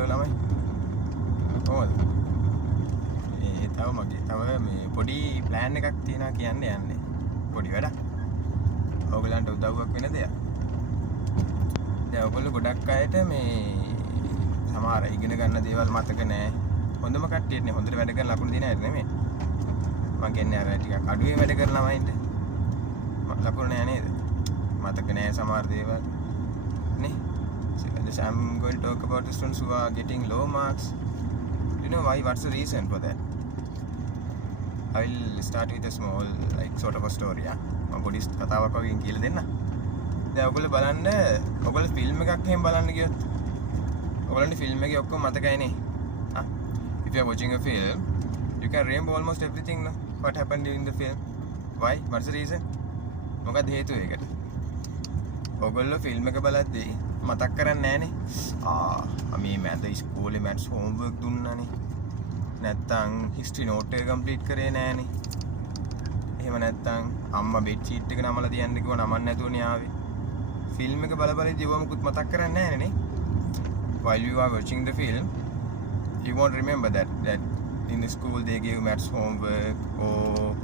Hello ළමයි. කොහොමද? තව මගේ තව මේ පොඩි ප්ලෑන් එකක් තියෙනවා කියන්න යන්නේ. පොඩි වැඩක්. ඔයගලන්ට උදව්වක් වෙන දෙයක්. දැන් ඔයගොල්ලෝ ගොඩක් අයට මේ සමහර ඉගෙන ගන්න දේවල් මතක නැහැ. හොඳම කට්ටියනේ හොඳට වැඩ කරන ලකුණු දින ඇර නෙමෙයි. මම කියන්නේ අර ටිකක් අඩුවේ වැඩ කරන ළමයින්ට ලකුණු නැහැ නේද? මතක නැහැ සමහර දේවල්. නේ? So I'm going to talk about the students who are getting low marks. Do you know why? What's the reason for that? I will start with a small, like, sort of a story. මම පොඩි කතාවක් වගේ කියලා දෙන්න. දැන් ඔයගොල්ලෝ බලන්න, ඔයගොල්ලෝ ෆිල්ම් එකක් එහෙම බලන්න ගියොත් ඔයගොල්ලන්ට ෆිල්ම් එකේ ඔක්කොම මතකයිනේ. If you are watching a film, you can remember almost everything, no? What happened during the film. Why? What's the reason? මොකද හේතුව ඒකට? ඔයගොල්ලෝ ෆිල්ම් එක බලද්දී මතක් කරන්නේ නැහනේ. මේ මැද ඉස්කෝලේ මැත්ස් හෝම්වර්ක් දුන්නානේ. නැත්තම් හිස්ටරි නෝට් එක කම්ප්ලීට් කරේ නැහනේ. එහෙම නැත්තම් අම්මා බෙඩ් ෂීට් එක නමලා තියන්න කිව්වා නමන්න නැතුවනේ ආවේ. ෆිල්ම් එක බලපළේදී ඔබ මොකුත් මතක් කරන්නේ නැහනේ නේ. While you are watching the film, you won't remember that in the school they gave maths homework or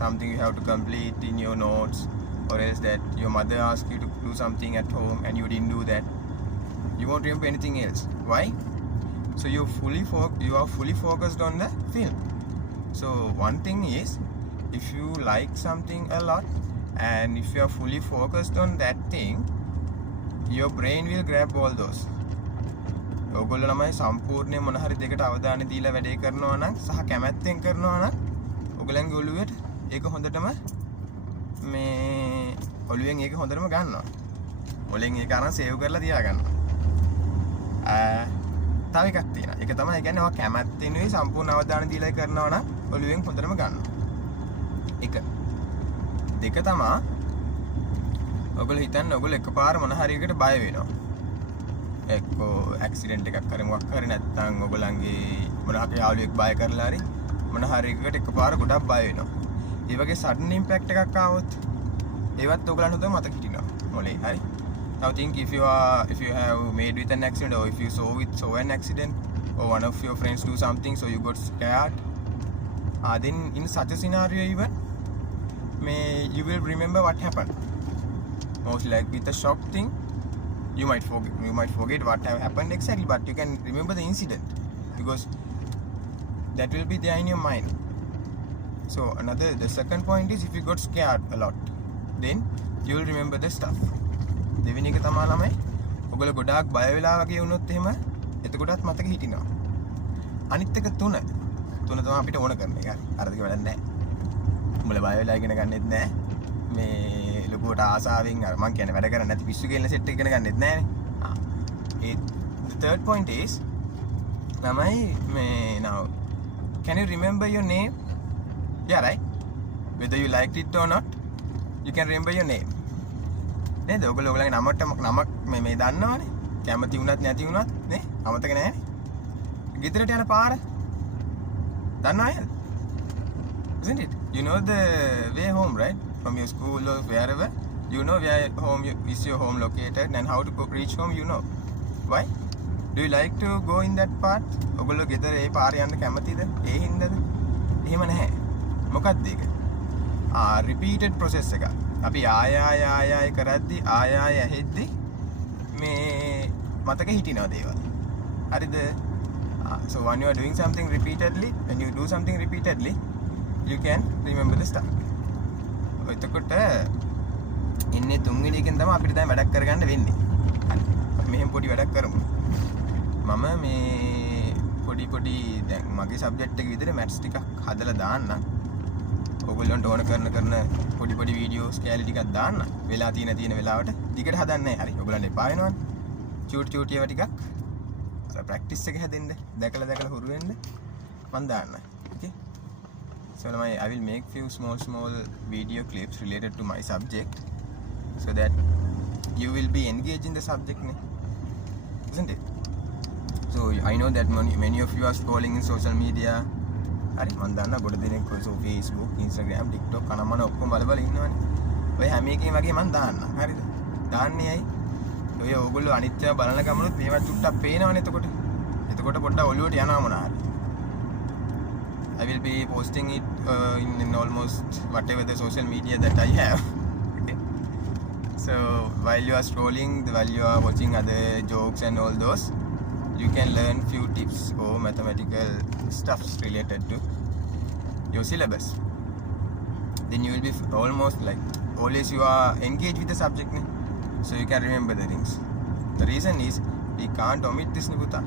something you have to complete in your notes, or else that your mother asked you to do something at home and you didn't do that. You won't remember anything else. Why? So you are fully focused on the film. So one thing is, if you like something a lot and if you are fully focused on that thing, your brain will grab all those. ඔයගොල්ලෝ ළමයි සම්පූර්ණයෙන් මොන හරි දෙයකට අවධානය දීලා වැඩේ කරනවා නම් සහ කැමැත්තෙන් කරනවා නම් ඔයගලන්ගේ ඔළුවට ඒක හොඳටම මේ ඔළුවෙන් ඒක හොඳටම ගන්නවා. මොලෙන් ඒක අරන් සේව් කරලා තියා ගන්නවා. තව එකක් තියෙනවා. ඒක තමයි කියන්නේ ඔයා කැමැත්තෙන් නෙවෙයි සම්පූර්ණ අවධානය දීලා කරනවා නම් ඔළුවෙන් හොඳටම ගන්නවා. එක. දෙක තමයි ඔයගොල්ලෝ හිතන්නේ ඔයගොල්ලෝ එකපාර මොන හරි එකකට බය වෙනවා. එක්කෝ ඇක්සිඩන්ට් එකක් කරේ මොකක් කරේ නැත්නම් ඔයගොල්ලන්ගේ මොනවාක යාළුවෙක් බය කරලා හරි මොන හරි එකකට එකපාර ගොඩක් බය වෙනවා. ඒ වගේ sudden impact එකක් ආවොත් ඒවත් ඔයගොල්ලන්ට හොඳට මතක හිටිනවා. මොලේ හරි. Now think if you have made with an accident, or if you saw an accident, or one of your friends do something so you got scared, then in such a scenario even you will remember what happened. Mostly like with a shock thing, you might forget what happened exactly, but you can remember the incident because that will be there in your mind. So the second point is, if you got scared a lot, then you will remember the stuff. දෙවෙනි එක තමයි ළමයි ඔයගොල්ලෝ ගොඩාක් බය වෙලා වගේ වුණොත් එහෙම එතකොටත් මතක හිටිනවා. අනිත් එක තුන තමයි අපිට ඕන කරන එක. අර දෙක වැඩක් නැහැ. උඹලා බය වෙලා ඉගෙන ගන්නෙත් නැහැ. මේ ලොකුවට ආසාවෙන් අර මං කියන්නේ වැඩ කරන්නේ නැති පිස්සු කියලා සෙට් එක ඉගෙන ගන්නෙත් නැහනේ. The third point is now can you remember your name? Yeah, right? Whether you liked it or not, you can remember your name. නේද? ඔයගොල්ලෝගේ නමක් මේ දන්නවනේ. කැමති වුණත් නැති වුණත් නේ අමතක නැහැනේ. ගෙදරට යන පාර දන්නවද? Isn't it? You know the way home, right? From your school or wherever, you know where is your home located and how to reach home, you know. Why? Do you like to go in that part? ඔයගොල්ලෝ ගෙදර ඒ පාර යන්න කැමතිද? ඒ හින්දාද? එහෙම නැහැ. මොකක්ද ඒක? repeated process එකක්. අපි ආය කරද්දි ආය ඇහෙද්දි මේ මතක හිටිනවා දේවල්. හරිද? So when you are doing something repeatedly, when you do something repeatedly, you can remember the stuff. එතකොට ඉන්නේ තුන්වෙනි එකෙන් තමයි අපිට දැන් වැඩක් කරගන්න වෙන්නේ. හරි. අපි මෙහෙම පොඩි වැඩක් කරමු. මම මේ පොඩි දැන් මගේ සබ්ජෙක්ට් එක විදිහට මැත්ස් ටිකක් හදලා දාන්නම්. ඔයගොල්ලන්ට ඕන කරන පොඩි වීඩියෝස් කැලි ටිකක් දාන්න. වෙලා තියෙන වෙලාවට ටිකට හදන්නේ නැහැ. හරි. ඔයගොල්ලන්ට එපා වෙනවනේ. චූටි ඒවා ටිකක් අර ප්‍රැක්ටිස් එක හැදෙන්න, දැකලා හුරු වෙන්න මම දාන්න. Okay? So now I will make few small video clips related to my subject so that you will be engaged in the subject, isn't it? So I know that many of you are scrolling in social media. හරි මම දන්නා ගොඩ දෙනෙක් ඔය Facebook, Instagram, TikTok කනමන ඔක්කොම බලබල ඉන්නවනේ. ඔය හැම එකකින් වගේ මම දාන්නම්. හරිද? දාන්නේ ඇයි? ඔය ඕගොල්ලෝ අනිත්‍යව බලන ගමනොත් මේවා චුට්ටක් පේනවනේ එතකොට. එතකොට පොඩ්ඩක් ඔළුවට යනවා මොනවා හරි. I will be posting it in almost whatever the social media that I have. Okay. So while you are scrolling, while you are watching other jokes and all those, you can learn few tips or mathematical stuffs related to your syllabus. Then you will be almost like always you are engaged with the subject, so you can remember the things. The reason is we can't omit this නිපුතා.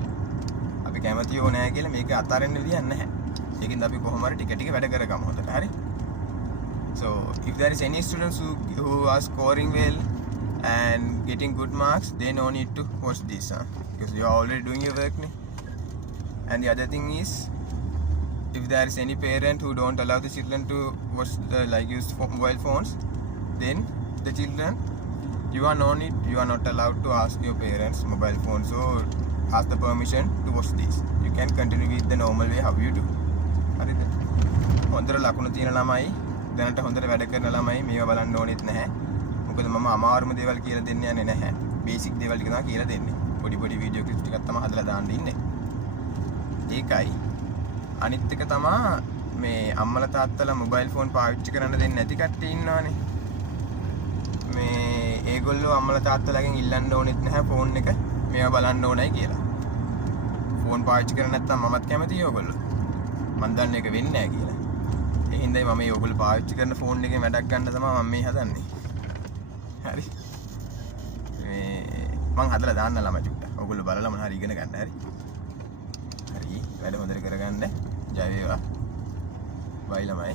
අපි කැමතියෝ නැහැ කියලා මේක අතාරින්න විදියක් නැහැ. ඒකින්ද අපි කොහොම හරි ටික ටික වැඩ කරගමු හොඳට. හරි? So if there is any students who are scoring well and getting good marks, they no need to watch this, because you are already doing your work. And the other thing is, if there is any parent who don't allow the children to watch use mobile phones, then the children, you are not allowed to ask your parents mobile phones or ask the permission to watch this. You can continue with the normal way how you do. හරිද? හොඳට ලකුණු තියෙන ළමයි, දැනට හොඳට වැඩ කරන ළමයි මේවා බලන්න ඕනෙත් නැහැ. මොකද මම අමාරුම දේවල් කියලා දෙන්න යන්නේ නැහැ. බේසික් දේවල් ටික තමයි කියලා දෙන්නේ. පොඩි වීඩියෝ ක්ලිප්ස් ටිකක් තමයි හදලා දාන්න ඉන්නේ. ඒකයි. අනිත් එක තමයි මේ අම්මලා තාත්තලා මොබයිල් ෆෝන් පාවිච්චි කරන්න දෙන්නේ නැති කට්ටිය ඉන්නවනේ. මේ ඒගොල්ලෝ අම්මලා තාත්තලාගෙන් ඉල්ලන්න ඕනෙත් නැහැ ෆෝන් එක මේවා බලන්න ඕනයි කියලා. ෆෝන් පාවිච්චි කරන්නේ නැත්නම් මමත් කැමතියි ඕගොල්ලෝ. මම දන්නේ ඒක වෙන්නේ නැහැ කියලා. ඒ හින්දායි මම මේ ඕගොල්ලෝ පාවිච්චි කරන ෆෝන් එකෙන් වැඩක් ගන්න තමයි මම මේ හදන්නේ. හරි. මේ මං හදලා දාන්න ළමයි චුට්ටක්. ඕගොල්ලෝ බලලා මොන හරි ඉගෙන ගන්න හරි. හරි. වැඩ හොඳට කරගන්න. ජය වේවා. බයි ළමයි.